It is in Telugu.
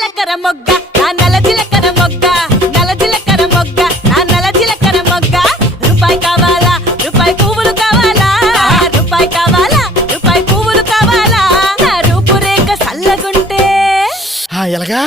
జీలకర్ర మొగ్గ నా నల్ల జీలకర్ర మొగ్గ నల్ల జీలకర్ర మొగ్గ నా నల్ల జీలకర్ర మొగ్గ రూపాయి కావాలా రూపాయి పువ్వులు కావాలా రూపాయి కావాలా రూపాయి పువ్వులు కావాలా నా రూపురేఖ సల్లగుంటే ఎలాగా